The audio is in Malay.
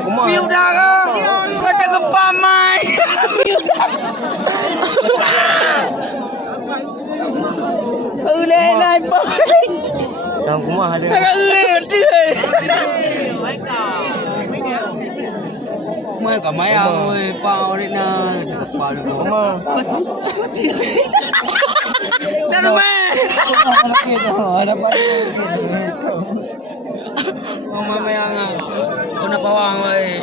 Piu dah ke? Ada kepamai. Piu dah. Lai boy. Dalam rumah ada. Agak ngerti. Mai cả mấy ông ơi, bao đi nè, bao đi đâu mà. Đâu mà. Ông mấy ông à. Con nó bao ơi.